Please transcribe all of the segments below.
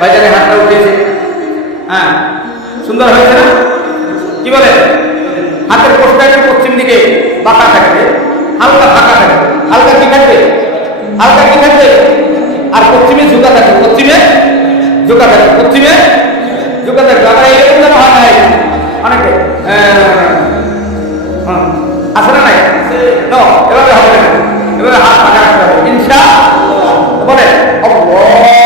বাজারে হাতটা উঠেছে হ্যাঁ সুন্দর হয়েছে না? কি বলে? হাতের পোস্টারটা পশ্চিম দিকে বাঁকা থাকবে। হালকা ফাঁকা থাকবে। হালকা কি থাকবে? হালকা কি থাকবে? আর পশ্চিমে ঝুঁকা থাকবে। পশ্চিমে ঝুঁকা থাকবে। পশ্চিমে ঝুঁকা থাকবে। আবার এরকম যেন হয় নাই অনেকে। হ্যাঁ আছে না নাই? এভাবে হবে না। এভাবে হাত ফাঁকা রাখতে হবে। ইনশা বলে আল্লাহু।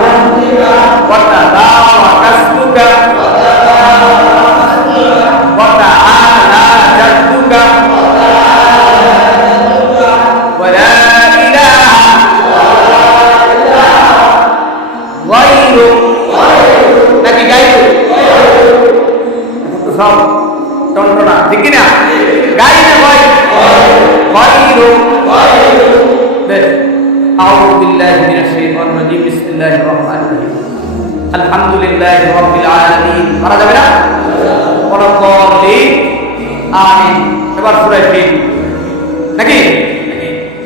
nunca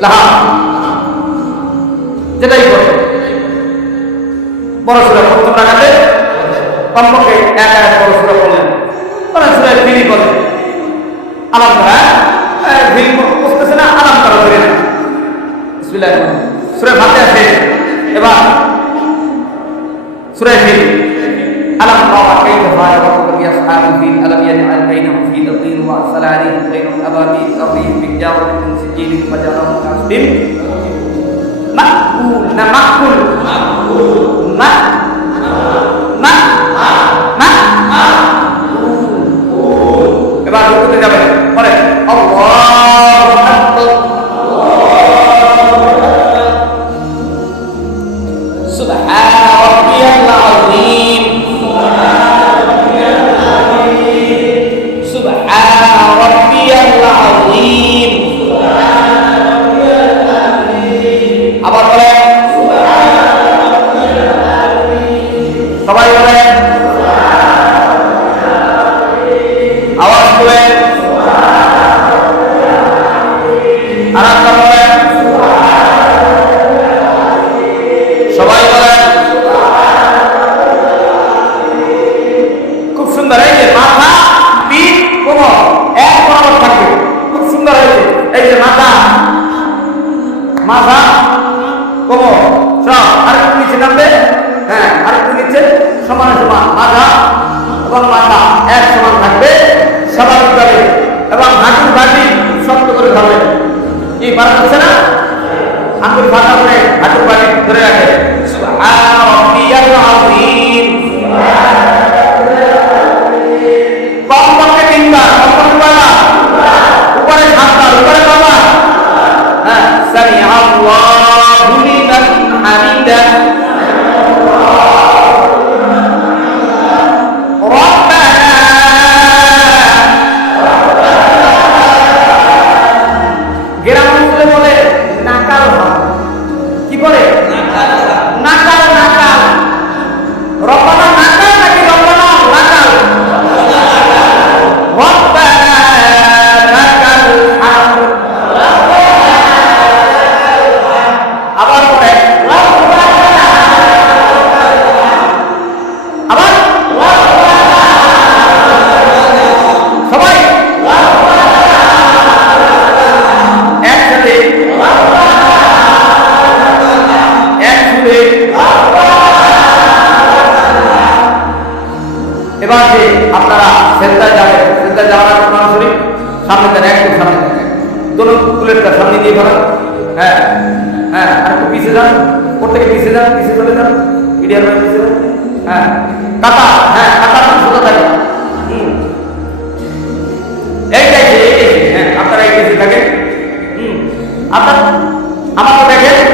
লাহা যেটাই করে বড় সুরা প্রথম রাখাতে কমপক্ষে এক এক বড় সুরা বললেন বড় সুরা ফিরি বলেন আলাম করা ফিরি বুঝতেছে না আলাম করা ধরে না বিসমিল্লাহ সুরা ভাতে আছে এবার সুরা feel ألم تر كيف فعل ربك بأصحاب الفيل ألم يجعل بينهم في تضليل وأرسل عليهم طيرا أبابيل ترميهم بحجارة من Jadi kepada orang kafir. Makul, nah makul, makul, makul. সমান সমান মাথা এবং মাথা এক সমান থাকবে স্বাভাবিকভাবে এবং হাঁটুর বাটি শক্ত করে ধরবে। কি পারা যাচ্ছে না? আঙ্গুল ফাঁকা করে হাঁটুর বাটি ধরে রাখে। হামিদা আপনার আমাকে দেখেন।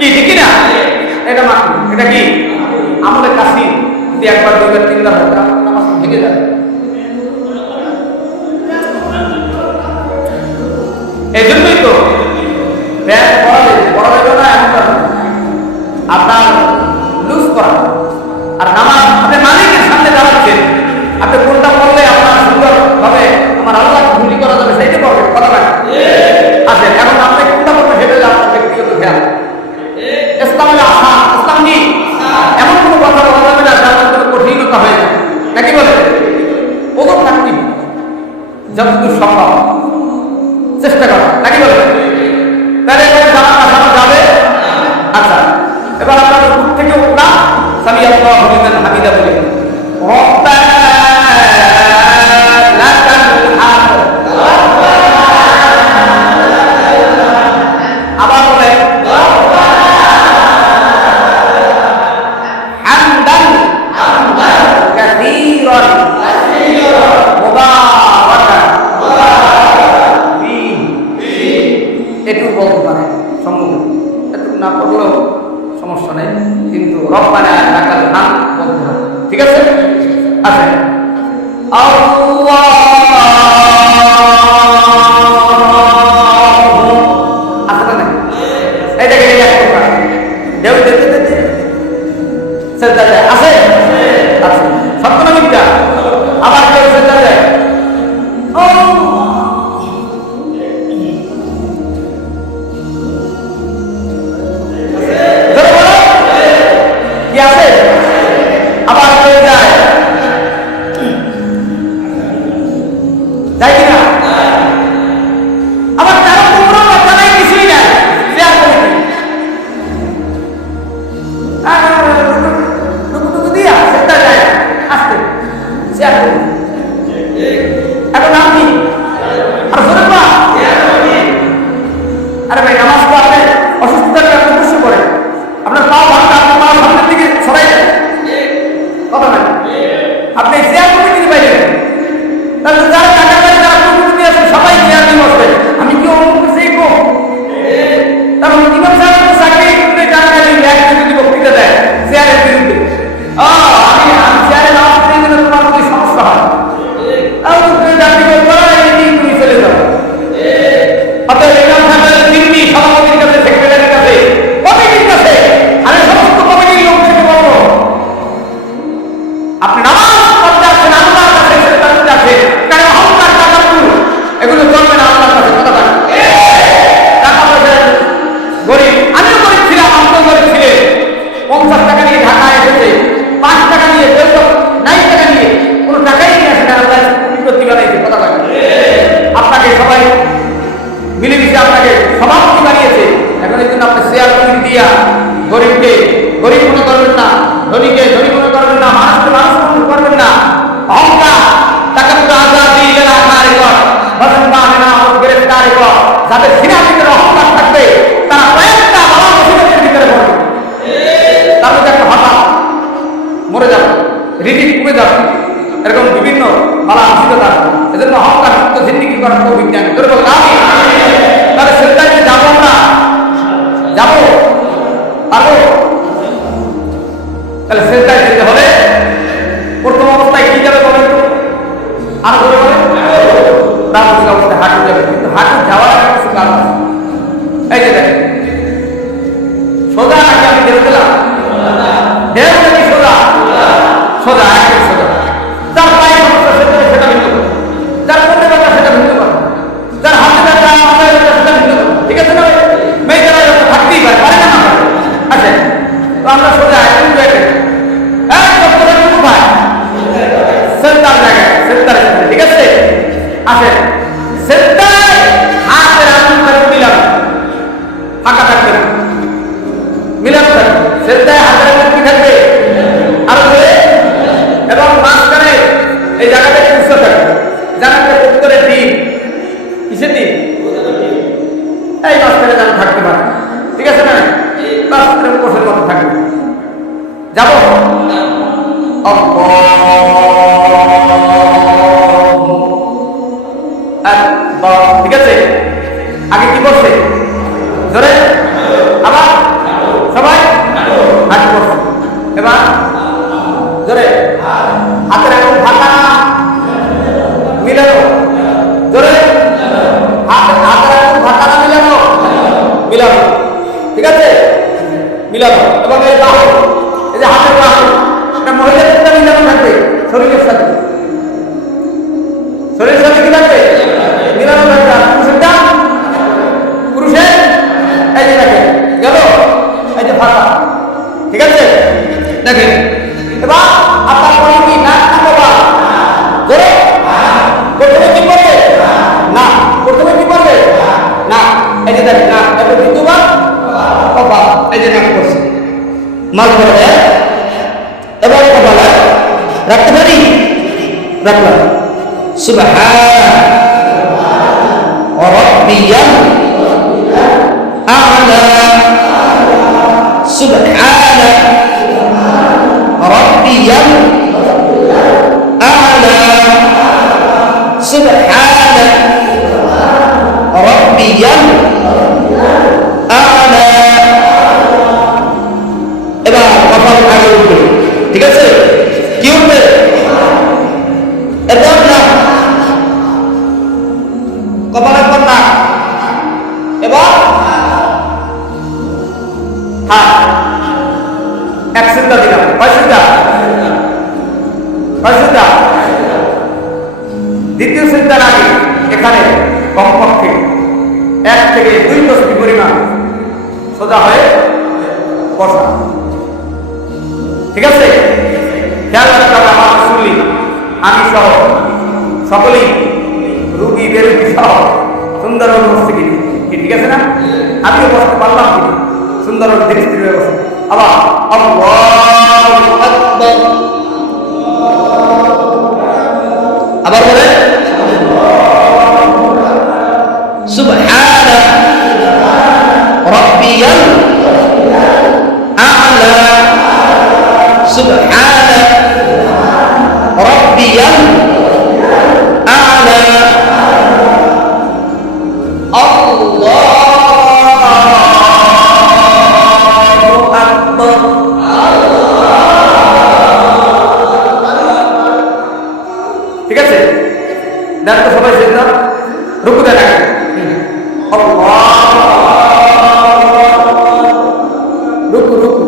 কি ঠিক না? এটা মাকরু এটা কি? আমলে কাশি, যদি একবার দুইবার তিনবার হয় নামাজ ভেঙে যাবে। এই তো ইসলাম এমন কোনো কথা বলা যাবে না, যার মধ্যে বলে? ওগো থাকবি। যতদূর সম্ভব। চেষ্টা করা। নাকি বলে? তাহলে যাবে আচ্ছা। এবার আপনার থেকে ওটা স্বামী আল্লাহ হামিদা বলে শেয়ার করে দিয়া গরিবকে গরিব মনে করবেন না ধনীকে ধনী মনে করবেন না মানুষকে মানুষ মনে করবেন না অহংকার তাকে আজাদি এলাকার কর বসন্ত गिरफ़्तार কর যাদের সিনা al Z hacer. ঠিক আছে? আগে কি করছে ধরে? আবার? সবাই? হাত করছে এবার? ধরে? হাতের এখন ফাঁকা? মিলানো? ধরে? হাত হাতের এখন ফাঁকা না মিলানো? মিলানো। ঠিক আছে? মিলানো। এবং এই বাহু। এই যে হাতের বাহু এটা মহিলাদের সাথে মিলানো থাকবে? শরীরের সাথে? এই যে নাক করছে মাছ ধরে এবার কপালে রাখতে পারি রাখলাম সুবহান রব্বিয়াল আ'লা সুবহান রব্বিয়াল আ'লা সুবহান দ্বিতীয় সিদ্ধার আগে। এখানে কমপক্ষে এক থেকে দুই বস্তি পরিমাণ সোজা হয়ে বসা। ঠিক আছে? খেয়াল রাখতে হবে আমার শুনলি আমি সহ সকলেই রুগী, বেরুগী সহ সুন্দর বসছে কি ঠিক আছে না? আমিও বসতে পারলাম কি সুন্দর ধীরে বসে আবার আবার আছে দেন তো সবাই সেটা রুকু দেন আগে আল্লাহ। রুকু রুকু।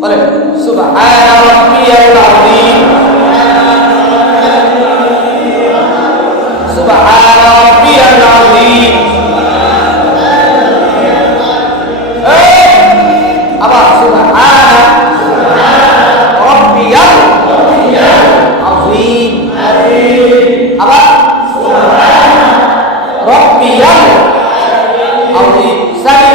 বলে সুবহান সামি'a আল্লাহু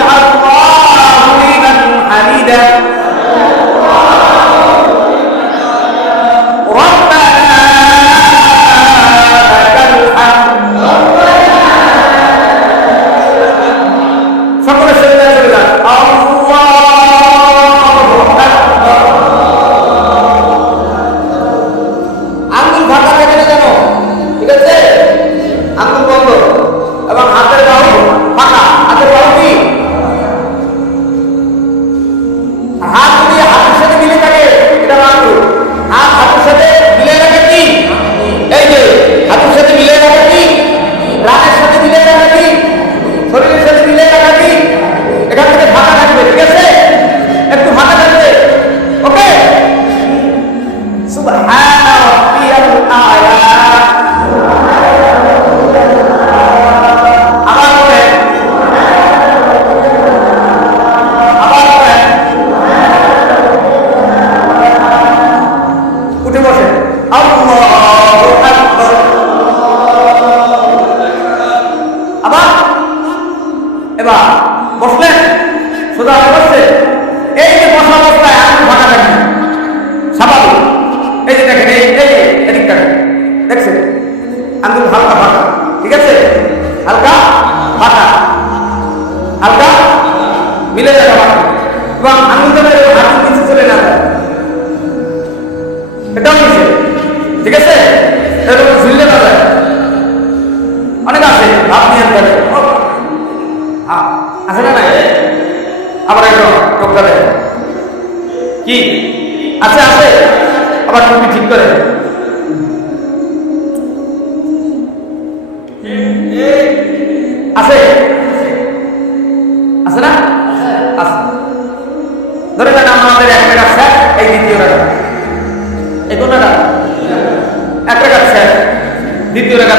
দ্বিতীয় টাকা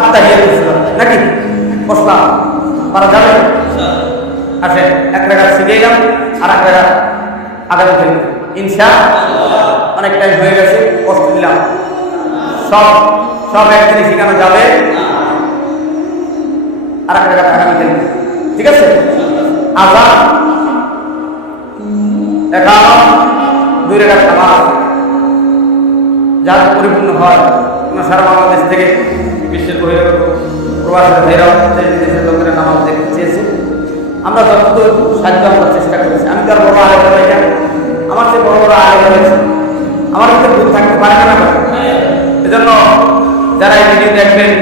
আত্মা হিয়া নাকি? বসলাম পারা যাবে আসেন, এক টাকা শিখে গেলাম আর এক টাকা আগামী দিন। ইনশা অনেক টাইম হয়ে গেছে, কষ্ট দিলাম। সব সব একদিনই শেখানো যাবে। আর এক টাকা আগামী দিন। ঠিক আছে? আজান এগারো দুই রেখা নামাজ যাতে পরিপূর্ণ হয় সারা বাংলাদেশ থেকে বিশ্বের বহিরাগত প্রবাসী ভাইরাও দেশ বিদেশের লোকেরা নামাজ দেখতে চেয়েছে। আমরা যতদূর সাহায্য করার চেষ্টা করেছি। আমি তো আর বড় হয়ে যাই আমার চেয়ে বড় বড় আলেম হয়েছে। আমার ভিতরে ভুল থাকতে পারে না এজন্য যারা এই ভিডিও দেখবেন,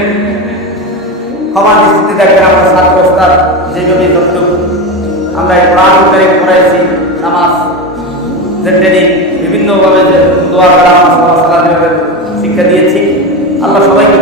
ক্ষমা দৃষ্টিতে দেখবেন, আমরা ছাত্র ওস্তাদ যেভাবে যতটুকু আমরা এই কোরআন কারিম পড়াইছি, নামাজ, যে ট্রেনিং বিভিন্নভাবে যে দোয়া করা নামাজ পড়া শিক্ষা দিয়েছি আল্লাহ সবাইকে।